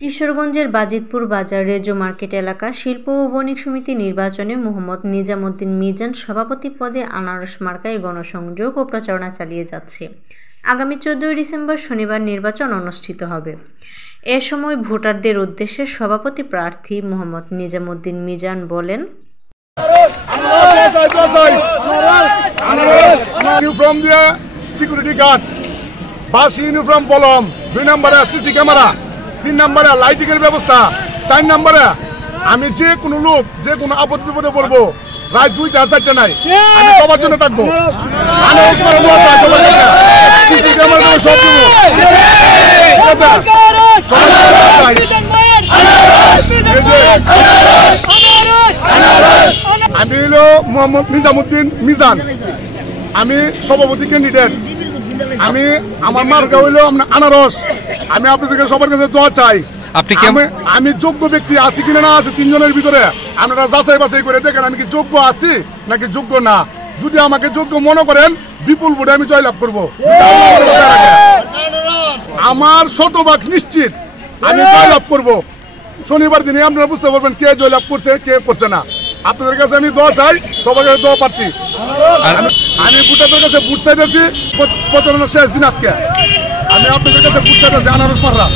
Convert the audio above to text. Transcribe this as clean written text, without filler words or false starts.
কিশোরগঞ্জের বাজিতপুর বাজার রেজো মার্কেট এলাকা শিল্প ও বণিক সমিতি নির্বাচনে মোহাম্মদ নিজামুদ্দিন মিজান সভাপতি পদে আনারস মার্কায় গণসংযোগ ও প্রচারণা চালিয়ে যাচ্ছে। আগামী 14 ডিসেম্বর শনিবার নির্বাচন অনুষ্ঠিত হবে। এ সময় ভোটারদের উদ্দেশ্যে সভাপতি প্রার্থী মোহাম্মদ নিজামুদ্দিন মিজান বলেন, সিকিউরিটি গার্ড, বাস ইউনিফর্ম, বলম 2 নম্বরে সিসি ক্যামেরা, 3 নম্বরে লাইটিং এর ব্যবস্থা, 4 নম্বরে আমি যে কোনো লোক যে কোনো আপদ বিপদে পড়বো, রাত 2টা আর 4টা নাই, আমি সবার জন্য থাকবো। সিসি ক্যামেরা সব দেবো। আমি হলো মোহাম্মদ নিজামুদ্দিন মিজান, আমি সভাপতি ক্যান্ডিডেট। আমি আমার মার্কা হইলো আনারস। আমি আপনাদেরকে সবার কাছে দোয়া চাই। আমি যোগ্য ব্যক্তি আছি কিনা না আছে 3 জনের ভিতরে আপনারা যাচাই বাছাই করে দেখেন আমি কি যোগ্য আছি নাকি যোগ্য না। যদি আমাকে যোগ্য মনে করেন বিপুল ভোটে আমি জয়লাভ করবো। আমার শতভাগ নিশ্চিত আমি জয়লাভ করবো। শনিবার দিনে আপনারা বুঝতে পারবেন কে জয়লাভ করছে কে করছে না। আপনাদের কাছে আমি দোয়া চাই, সবার কাছে দোয়া প্রার্থী। আমি ভোটারদের কাছে ভোট চাইতেছি, প্রচারণার শেষ দিন আজকে। আমি আপনাদের কাছে ভোট চাইতেছি আনারস মাররা।